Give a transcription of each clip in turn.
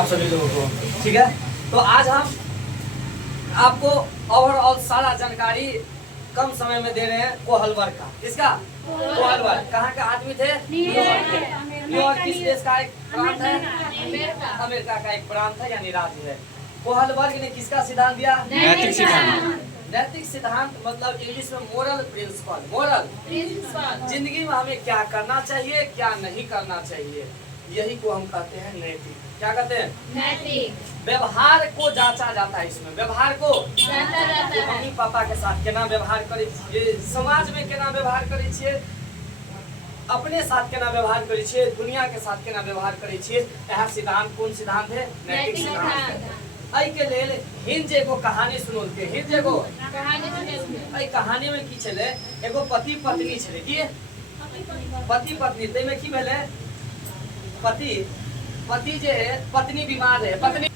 आप सभी लोगों को। ठीक है, तो आज हम आपको ओवरऑल सारा जानकारी कम समय में दे रहे हैं कोहलवर का। इसका कोहलवर कहाँ का आदमी थे? न्यूयॉर्क किस देश का एक प्रांत है? अमेरिका का एक प्रांत है यानी राज्य है। कोहलवर्ग ने किसका सिद्धांत दिया? नैतिक सिद्धांत। नैतिक सिद्धांत मतलब इंग्लिश में मोरल प्रिंसिपल। मोरल जिंदगी में हमें क्या करना चाहिए, क्या नहीं करना चाहिए, यही को हम कहते हैं नैतिक। क्या कहते हैं? नैतिक। व्यवहार को जांचा जाता है। इसमें व्यवहार को जांचा जाता है। मम्मी पापा के साथ केना व्यवहार करे छिए, समाज में केना व्यवहार करे छिए, अपने साथ केना व्यवहार करे छिए, दुनिया के साथ केना व्यवहार करे छिए, यह सिद्धांत कौन सिद्धांत है? नैतिक सिद्धांत है। एहि के लेल हिंज एगो कहानी सुनौलकै। हिंज एगो एहि कहानी में की छलै, एगो पति पत्नी छलै। की पति पत्नी, तै में की भेलै? पति जे है, पत्नी बीमार है। पत्नी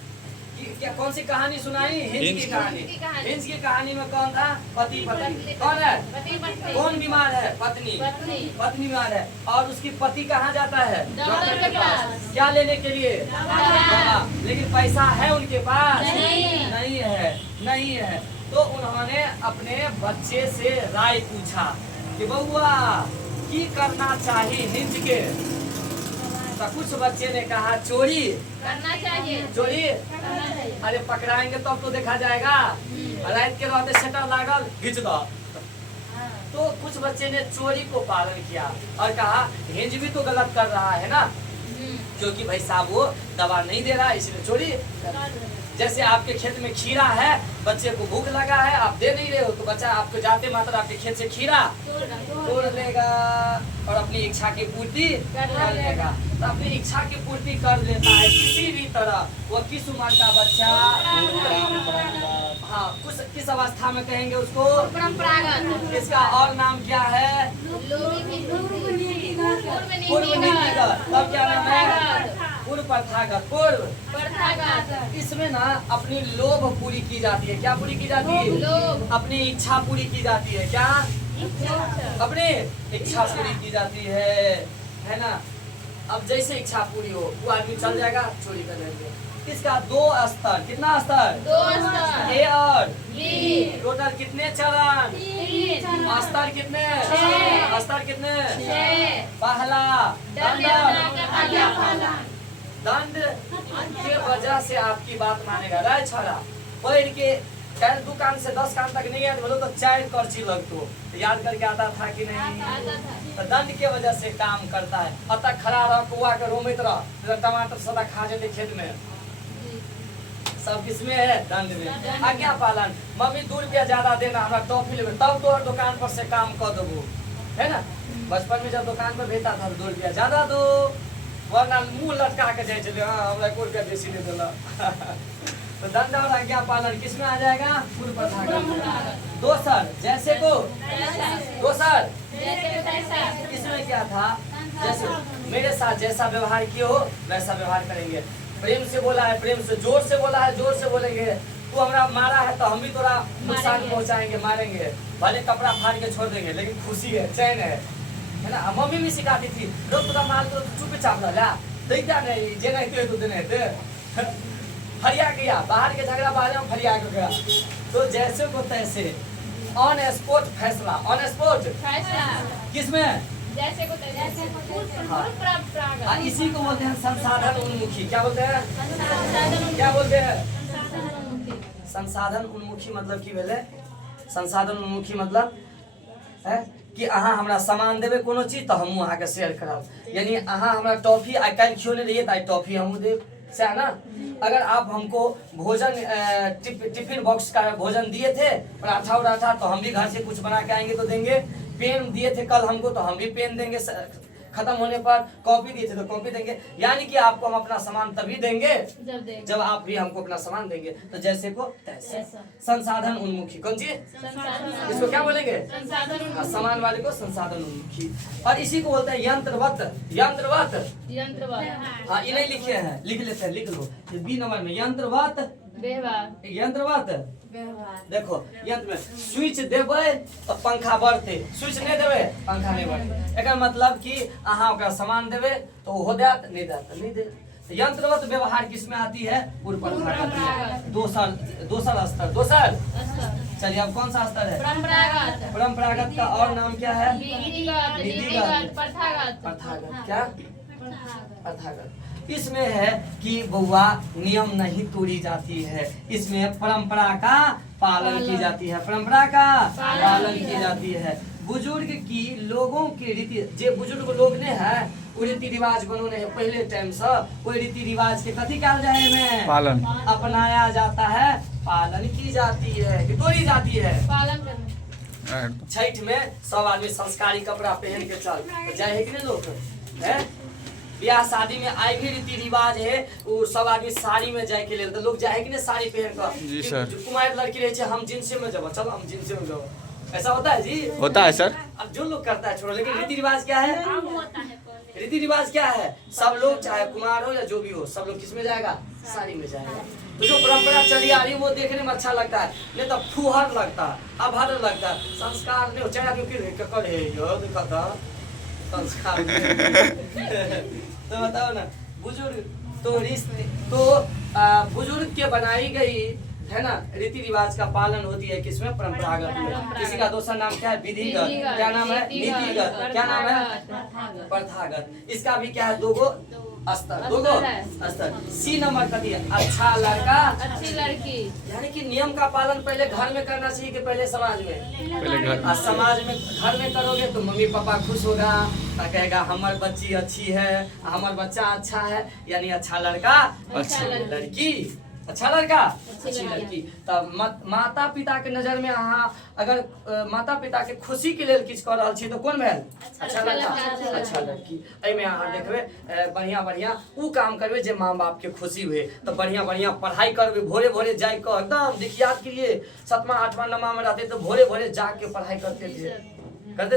क्या कौन सी कहानी सुनाई? हिंज की कहानी। हिंज की कहानी में कौन था? पति पत्नी। कौन है? कौन बीमार है? पत्नी। पत्नी बीमार है और उसकी पति कहाँ जाता है? डॉक्टर के पास। क्या लेने के लिए? दवा। लेकिन पैसा है उनके पास? नहीं है। तो उन्होंने अपने बच्चे से राय पूछा कि बउआ की करना चाहिए हिंज के? तो कुछ बच्चे ने कहा चोरी करना चाहिए। चोरी अरे पकड़ाएंगे तब तो देखा जाएगा, रात के रहते शटर लागल घिंच दो। तो कुछ बच्चे ने चोरी को पालन किया और कहा हिंज भी तो गलत कर रहा है ना, क्योंकि भाई साहब वो दवा नहीं दे रहा इसलिए चोरी। जैसे आपके खेत में खीरा है, बच्चे को भूख लगा है, आप दे नहीं रहे हो, तो बच्चा आपको जाते मात्र आपके खेत से खीरा तोड़ लेगा और अपनी इच्छा की पूर्ति कर लेगा। तो अपनी इच्छा की पूर्ति कर लेता है किसी भी तरह। वो किस उम्र का बच्चा? हाँ, किस अवस्था में कहेंगे उसको? परंपरागत। इसका और नाम क्या है? पूर्व नीतिगत। तब क्या नाम है? पूर्व प्रथागत। पूर्व इसमें ना अपनी लोभ पूरी की जाती है। क्या पूरी की जाती है? लोभ। अपनी इच्छा पूरी की जाती है। क्या? अपनी इच्छा पूरी की जाती है ना। अब जैसे इच्छा पूरी हो वो आदमी चल जाएगा चोरी कर लेंगे। इसका 2 स्तर। कितना स्तर? 2 स्तर। ए और बी। टोटल कितने चरण? 3। स्तर कितने? 6। स्तर कितने? 6। पहला दंड के वजह से आपकी बात मानेगा। राय छोड़ा पढ़ के चाहे दुकान से 10 काम तक नहीं याद बोलो तो 4 पर्ची लगतो, याद करके आता था कि नहीं? तो दंड के वजह से काम करता है। अतः खड़ा रह कुआ के रोमित रह, टमाटर सदा खा जाते खेत में। सब किसमें है? दंड में। आज्ञा पालन, मम्मी 2 रुपया ज्यादा देना, हमरा टॉफी लेबे, तब तो दुकान पर से काम कर देबो, है ना। बचपन में जब दुकान पर भेजता था 2 रुपया ज्यादा दो, वरना मुंह लटका के जाए चले, हाँ हमरा 1 रुपया बेसी दे देला। तो दंड और आज्ञा पालन किसमें आ जाएगा? पूर्व प्रथागत। दोसर जैसे को दोसर इसमें क्या था? जैसे मेरे साथ जैसा व्यवहार किए हो वैसा व्यवहार करेंगे। प्रेम से बोला है प्रेम से, जोर से बोला है जोर से बोलेंगे। तू हमरा मारा है तो हम भी थोड़ा नुकसान पहुंचाएंगे, मारेंगे, भले कपड़ा फाड़ के छोड़ देंगे, लेकिन खुशी है, चैन है ना। मम्मी भी सिखाती थी, लोग तुरा मार तो चुपचाप ला दैता नहीं, जे नहीं तो देने थे। फरिया गया, बाहर के झगड़ा बाहर में फरिया गया। तो जैसे को तैसे ऑन स्पॉट फैसला। ऑन स्पॉट फैसला किसमें? जैसे को तैसे। परंपरागत। हाँ, इसी को बोलते हैं संसाधन उन्मुखी। क्या बोलते हैं? क्या बोलते हैं? संसाधन उन्मुखी मतलब की भेले? संसाधन उन्मुखी मतलब है कि अहाँ हमरा सामान देवे कोनो चीज तो हमहू अहाँ के शेयर करब। यानी अहाँ हमरा टॉफी आई काल खियो नहीं रहिए तो टॉफी हमहू देव, से ना। अगर आप हमको भोजन टिफिन बॉक्स का भोजन दिए थे, पराठा उराठा, तो हम भी घर से कुछ बना के आएंगे तो देंगे। पेन दिए थे कल हमको तो हम भी पेन देंगे, खत्म होने पर कॉपी दिए थे तो कॉपी देंगे। यानी कि आपको हम अपना सामान तभी देंगे जब आप भी हमको अपना सामान देंगे। तो जैसे को तैसे। संसाधन उन्मुखी कौन चीज? इसको क्या बोलेंगे? सामान वाले को संसाधन उन्मुखी। और इसी को बोलते हैं यंत्रवत। यंत्रवत हाँ, ये नहीं लिखे हैं, लिख लेते हैं, लिख लो बी नंबर में। यंत्रवत यंत्रवत देखो, यंत्र में स्विच देवे तो पंखा बढ़ते, स्विच नहीं देवे पंखा नहीं बढ़ते। एक मतलब कि अहाँ ओकरा सामान देवे तो हो जात, नहीं देत नहीं दे। यंत्रवत व्यवहार किसमें आती है? पूर्व परंपरागत में। दोसर स्तर। चलिए अब कौन सा स्तर है? परंपरागत। परंपरागत का और नाम क्या है? विधिगत, प्रथागत। प्रथागत। क्या? प्रथागत। इसमें है कि बउआ नियम नहीं तोड़ी जाती है, इसमें परंपरा का पालन की जाती है, परंपरा का पालन की जाती है। बुजुर्ग की लोगों के रीति, जे बुजुर्ग लोग ने है वो रीति रिवाज बनोने है पहले टाइम से, कोई रीति रिवाज के कथी कहा जाए में पालन अपनाया जाता है, पालन की जाती है कि तोड़ी जाती है। पालन करना। छठ में सब आदमी संस्कारी कपड़ा पहन के चल जाए है कि नहीं लोग है? ब्याह शादी में आए भी रीति रिवाज है, वो सब आदमी साड़ी में जाए के लिए तो लोग जाए कि नहीं साड़ी पहन जी कर। सर। जो कुमार लड़की रहे छे, हम जिनसे में जाओ, चलो हम जिनसे में जाओ, ऐसा होता है जी? होता है सर। अब जो लोग करता है छोड़ो, लेकिन रीति रिवाज क्या है? रीति रिवाज क्या है? सब लोग चाहे कुमार हो या जो भी हो, सब लोग किस में जाएगा? साड़ी में जाएगा। तो जो परंपरा चली आ रही है वो देखने में अच्छा लगता है, नहीं तो फुहर लगता है, अभद्र लगता है, संस्कार नहीं हो। चाहे आदमी ककर है यो देखा था संस्कार तो बताओ ना बुजुर्ग तो बुजुर्ग के बनाई गई है ना रीति रिवाज का पालन होती है किसमें? परंपरागत में। किसी का दूसरा नाम क्या है? विधिगत। क्या नाम है? नीतिगत। क्या नाम है? प्रथागत। इसका भी क्या है? दोगो स्तर। सी नंबर का दिया अच्छा लड़का अच्छी लड़की। यानी कि नियम का पालन पहले घर में करना चाहिए कि पहले समाज में? पहले घर। और समाज में घर में करोगे तो मम्मी पापा खुश होगा, कहेगा हमारी बच्ची अच्छी है, हमारा बच्चा अच्छा है, यानी अच्छा लड़का अच्छा लड़की, अच्छा लड़का अच्छी लड़की। तब माता पिता के नजर में अहाँ अगर माता पिता के खुशी के लिए किछु कर रहल छी तो कौन भेल? अच्छा लड़का अच्छा लड़की। एहिमे अहाँ देखबै बढ़िया बढ़िया उ काम करबै जे माँ बाप के खुशी हुए, तो बढ़िया बढ़िया पढ़ाई करबै, भोरे भोरे जाए के एकदम दिखियात के लिए 7वां 8वां 9वां में रहते तो भोरे भोरे जाके पढ़ाई करते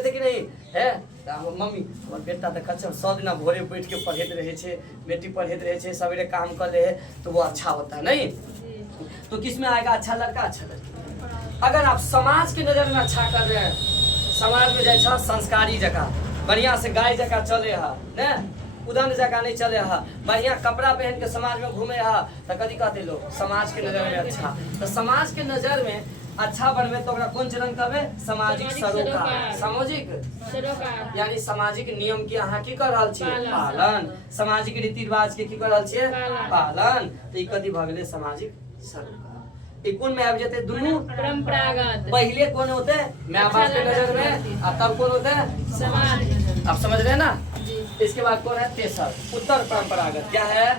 थे कि नहीं है? मम्मी हमर बेटा तो कच्चा 100 दिन भोरे बैठ के पढ़ते रहे छे, बेटी पढ़ते रहे छे, सवेरे काम कर रहे तो वो अच्छा होता है नहीं? तो किस में आएगा? अच्छा लड़का अच्छा लड़की। अगर आप समाज के नजर में अच्छा कर रहे हैं, समाज में जाए संस्कारी जगह बढ़िया से गाय जगह चले है ने, उदंड जगह नहीं चले है, बढ़िया कपड़ा पहन के समाज में घूमे है, तो कथी कहते लोग? समाज के नजर में अच्छा। तो समाज के नजर में अच्छा बनबे तो कौन चरण करबे? सामाजिक सरोकार। सामाजिक यानी सामाजिक नियम के अहाँ की कर रहल छियै? पालन। सामाजिक रीति रिवाज के की कर रहल छियै? पालन। तो ई कथी भ गेलै? सामाजिक सरोकार। ई कोन में आबि जेतै? दुनू परंपरागत। पहले कौन होते? माँ बाप के नजर में, और तब कौन होते? समाज। आप समझ रहे हैं ना? इसके बाद कौन है? तेसर उत्तर परंपरागत। क्या है?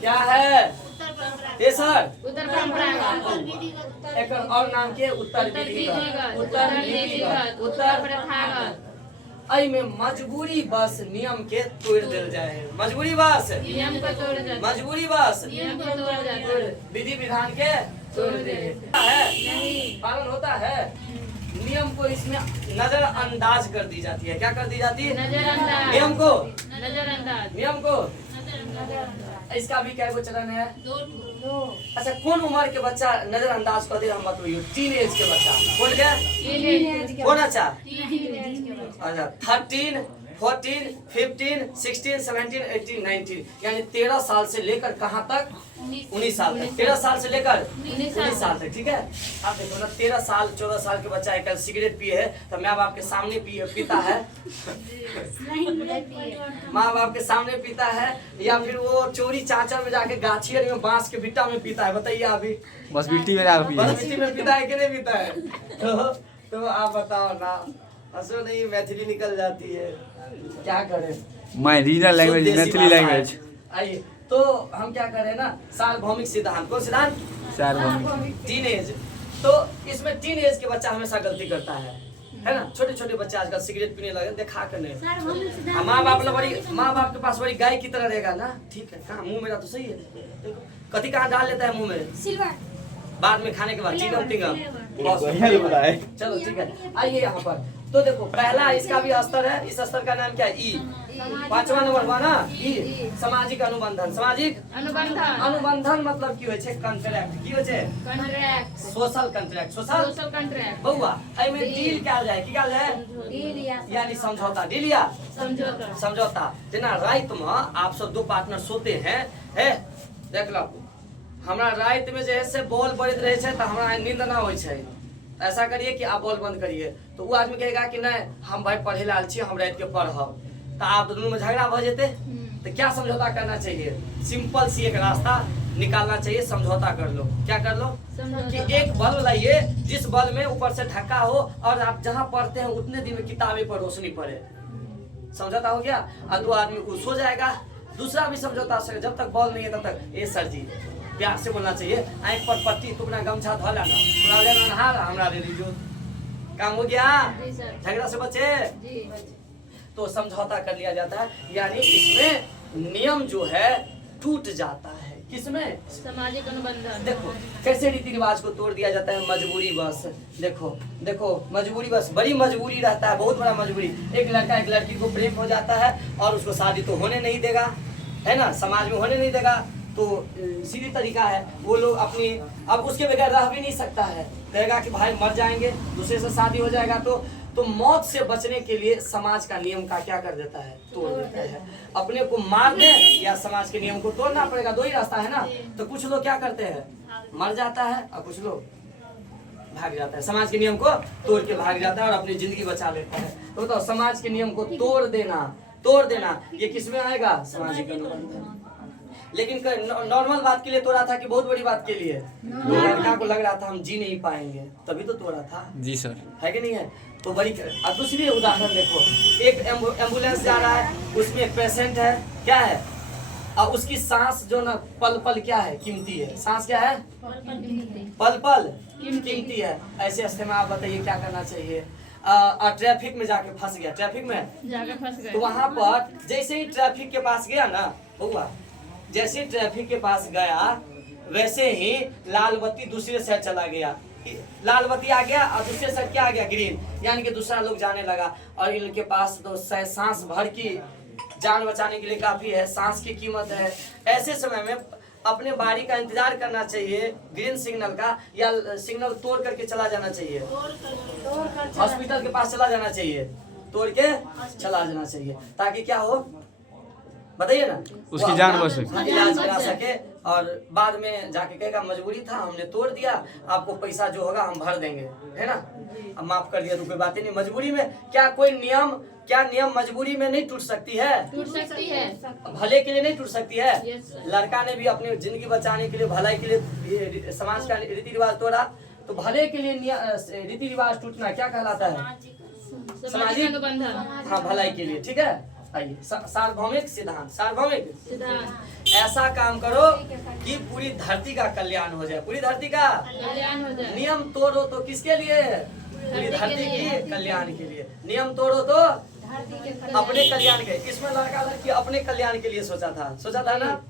क्या है? तेसर उत्तर परंपरागत। एक और नाम के उत्तर विधिगत, उत्तर नीतिगत, उत्तर प्रथागत। आई में मजबूरी बस नियम के तोड़ देल जाए है। मजबूरी बस नियम को तोड़ जाता। मजबूरी बस नियम को तोड़ जाता। विधि विधान के तोड़ दे है, पालन होता है। नियम को इसमें नजरअंदाज कर दी जाती है। क्या कर दी जाती है? नजरअंदाज। नियम को नजरअंदाज। नियम को इसका भी क्या चलन है? अच्छा कौन उम्र के बच्चा नजरअंदाज कर दे? हम बताइए टीन एज के बच्चा। कौन के? कौन? अच्छा 13, 14, 15, 16, 17, 18, 19 यानी 13 साल से लेकर कहाँ तक? 19 साल तक। 13 साल से लेकर 19 साल तक। ठीक है। आप देखो ना 13 साल 14 साल के बच्चा एक सिगरेट पिए है तो माँ बाप के सामने पीता है, माँ बाप के सामने पीता है, या फिर वो चोरी चाचर में जाके गाछी में बांस के बिट्टा में पीता है? बताइए अभी। बस मिट्टी में जाके बस मिट्टी में पीता है कि नहीं पीता है? तो आप बताओ ना, हंसो नहीं, मैथिली निकल जाती है, क्या करें? My regional language Maithili language. आइए तो हम क्या करें ना, सार्वभौमिक सिद्धांत। कौन सिद्धांत? सार्वभौमिक। Teen age. तो इसमें टीन एज के बच्चा हमेशा गलती करता है ना? छोटे छोटे बच्चे आजकल सिगरेट पीने लगे, देखा कर नहीं। माँ बाप के पास बड़ी गाय की तरह रहेगा ना। ठीक है, कहाँ मुंह मेरा तो सही है, देखो कथी कहाँ डाल लेता है मुंह में? सिल्वर। बाद में खाने के बाद चिंगम टिंगम। चलो ठीक है, आइए यहाँ पर तो देखो पहला इसका भी स्तर है, इस स्तर का नाम क्या है? ई। पांचवा नंबर हुआ ना ई, सामाजिक अनुबंधन। सामाजिक अनुबंधन अनुबंधन मतलब की होइ छै? कॉन्ट्रैक्ट। की होइ छै? Contract social contract. Social social contract बउआ एहि में डील कयल जाय। की कयल जाय? यानी समझौता। डील या समझौता समझौता। जेना रात में आप सब दो पार्टनर सोते हैं, है देख लो हमरा रात में जे है से बॉल बढ़ित रहे छै, तो हमरा नींद ना होइ छै। ऐसा करिए कि आप बॉल बंद करिए, तो वो आदमी कहेगा कि नहीं हम भाई पढ़े ला आयल छी, हम रात के पढ़ब, तो आप दोनों में झगड़ा भ जेते। तो क्या समझौता करना चाहिए? सिंपल सी एक रास्ता निकालना चाहिए, समझौता कर लो। क्या कर लो? कि एक बल्ब लाइए जिस बल्ब में ऊपर से ढक्का हो और आप जहाँ पढ़ते हैं उतने दिन में किताबें पर रोशनी पड़े। समझौता हो गया। और दो आदमी को सो जाएगा। दूसरा भी समझौता से जब तक बॉल नहीं है तब तक ए सर जी प्यार से बोलना चाहिए, आँख पर पट्टी टुकना गमछा धो लेना, थोड़ा लेना नहा हमरा दे दीजिए। काम हो गया? जी सर। झगड़ा से बचे। जी तो समझौता कर लिया जाता है, यानी इसमें नियम जो है टूट जाता है। किसमें? सामाजिक अनुबंधन। देखो कैसे रीति रिवाज को तोड़ दिया जाता है, मजबूरी बस। देखो देखो मजबूरी बस, बड़ी मजबूरी रहता है, बहुत बड़ा मजबूरी। एक लड़का एक लड़की को प्रेम हो जाता है और उसको शादी तो होने नहीं देगा, है ना, समाज में होने नहीं देगा। तो सीधी तरीका है, वो लोग अपनी अब उसके बगैर रह भी नहीं सकता है, कहेगा कि भाई मर जाएंगे, दूसरे से शादी हो जाएगा। तो मौत से बचने के लिए समाज का नियम का क्या कर देता है? तोड़ देता है। अपने को मार दे या समाज के नियम को तोड़ना पड़ेगा, दो ही रास्ता है ना। तो कुछ लोग क्या करते हैं? मर जाता है और कुछ लोग भाग जाता है, समाज के नियम को तोड़ के भाग जाता है और अपनी जिंदगी बचा लेता है। तो बताओ समाज के नियम को तोड़ देना ये किस में आएगा? सामाजिक अनुबंधन। लेकिन नॉर्मल बात के लिए तोड़ा था कि बहुत बड़ी बात के लिए? लड़का को लग रहा था हम जी नहीं पाएंगे, तभी तो तोड़ा था। जी सर। है कि नहीं है? तो बड़ी। अब दूसरी उदाहरण देखो, एक एम्बुलेंस जा रहा है, उसमें एक पेशेंट है, क्या है? और उसकी सांस जो ना पल पल क्या है? कीमती है। सांस क्या है? पल पल कीमती है। ऐसे अवस्थे में आप बताइए क्या करना चाहिए? और ट्रैफिक में जाके फंस गया, ट्रैफिक में जाकर फंस गए। तो वहां पर जैसे ही ट्रैफिक के पास गया ना हुआ, जैसे ट्रैफिक के पास गया वैसे ही लाल बत्ती दूसरे साइड चला गया। लाल बत्ती आ गया और दूसरे साइड क्या आ गया? ग्रीन। यानी कि दूसरा लोग जाने लगा और इनके पास तो सांस भर की जान बचाने के लिए काफी है, सांस की कीमत है। ऐसे समय में अपने बारी का इंतजार करना चाहिए, ग्रीन सिग्नल का, या सिग्नल तोड़ करके चला जाना चाहिए, हॉस्पिटल के पास चला जाना चाहिए, तोड़ के चला जाना चाहिए, ताकि क्या हो बताइए ना, उसकी जान बच सके, इलाज करा सके। और बाद में जाके कहेगा मजबूरी था, हमने तोड़ दिया, आपको पैसा जो होगा हम भर देंगे, है ना, अब माफ कर दिया तो कोई बात ही नहीं। मजबूरी में क्या कोई नियम मजबूरी में नहीं टूट सकती है? टूट सकती है। भले के लिए नहीं टूट सकती है। Yes, sir. लड़का ने भी अपनी जिंदगी बचाने के लिए, भलाई के लिए समाज का रीति रिवाज तोड़ा, तो भले के लिए रीति रिवाज टूटना क्या कहलाता है? सामाजिक अनुबंधन। हाँ, भलाई के लिए। ठीक है, आइए सार्वभौमिक सिद्धांत। सार्वभौमिक सिद्धांत। ऐसा काम करो कि पूरी धरती का कल्याण हो जाए, पूरी धरती का कल्याण हो जाए। नियम तोड़ो तो किसके लिए? पूरी धरती के कल्याण के लिए। नियम तोड़ो तो अपने कल्याण के। इसमें लड़का लड़की अपने कल्याण के लिए सोचा था ना,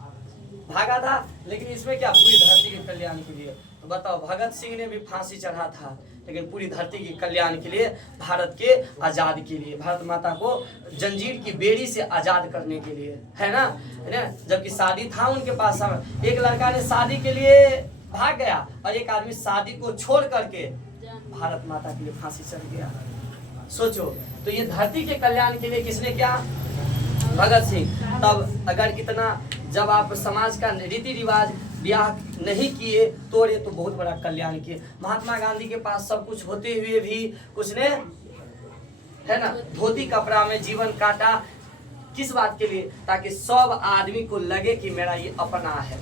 भागा था। लेकिन इसमें क्या? पूरी धरती के कल्याण के लिए। तो बताओ, भगत सिंह ने भी फांसी चढ़ा था, लेकिन पूरी धरती के कल्याण के लिए, भारत के आजाद के लिए, भारत माता को जंजीर की बेड़ी से आजाद करने के लिए, है ना। जबकि शादी था उनके पास, एक लड़का ने शादी के लिए भाग गया और एक आदमी शादी को छोड़ करके भारत माता के लिए फांसी चढ़ गया। सोचो, तो ये धरती के कल्याण के लिए किसने क्या? भगत सिंह। तब अगर इतना जब आप समाज का रीति रिवाज ब्याह नहीं किए, तोड़े, तो बहुत बड़ा कल्याण किए। महात्मा गांधी के पास सब कुछ होते हुए भी कुछ ने, है ना, धोती कपड़ा में जीवन काटा। किस बात के लिए? ताकि सब आदमी को लगे कि मेरा ये अपना है।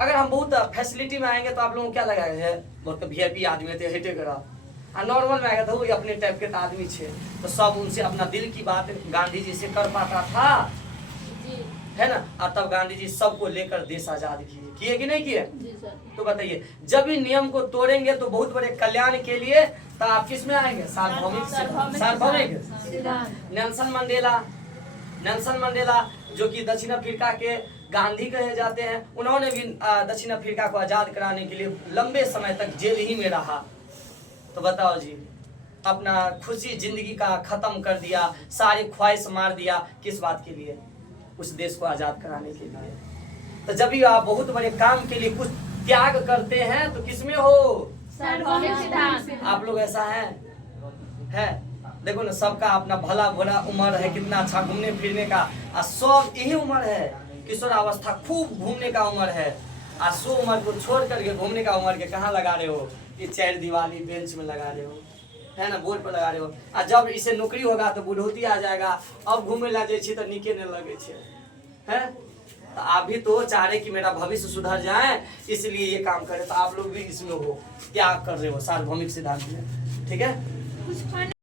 अगर हम बहुत फैसिलिटी में आएंगे तो आप लोगों को क्या लगेगा? बहुत वीआईपी आदमी थे, हेटे करा। नॉर्मल में आएगा तो वो अपने टाइप के आदमी छे, तो सब उनसे अपना दिल की बात गांधी जी से कर पाता था, है ना। और तब गांधी जी सबको लेकर देश आजाद किए कि नहीं किए? तो बताइए, जब भी नियम को तोड़ेंगे तो बहुत बड़े कल्याण के लिए, तो आप किस में आएंगे? सार्वभौमिक। नेल्सन मंडेला जो कि दक्षिण अफ्रीका के गांधी कहे जाते हैं, उन्होंने भी दक्षिण अफ्रीका को आजाद कराने के लिए लंबे समय तक जेल ही में रहा। तो बताओ जी, अपना खुशी जिंदगी का खत्म कर दिया, सारी ख्वाहिश मार दिया, किस बात के लिए? उस देश को आजाद कराने के लिए। तो जब भी आप बहुत बड़े काम के लिए कुछ त्याग करते हैं तो किसमें हो? सार्वभौमिक सिद्धांत। आप लोग ऐसा है? देखो ना, सबका अपना भला भला उम्र है, कितना अच्छा घूमने फिरने का, और सब यही उम्र है, किशोरावस्था खूब घूमने का उम्र है, और सो उम्र को छोड़ करके घूमने का उम्र के कहाँ लगा रहे हो? ये चार दीवारी बेंच में लगा रहे हो, है ना, बोर्ड पर लगा रहे हो। और जब इसे नौकरी होगा तो बुढ़ौती आ जाएगा, अब घूमे ला जाए तो निके नहीं लगे है। तो आप भी तो चाह रहे कि मेरा भविष्य सुधर जाए, इसलिए ये काम करे, तो आप लोग भी इसमें हो, त्याग कर रहे हो सार्वभौमिक सिद्धांत में, ठीक है।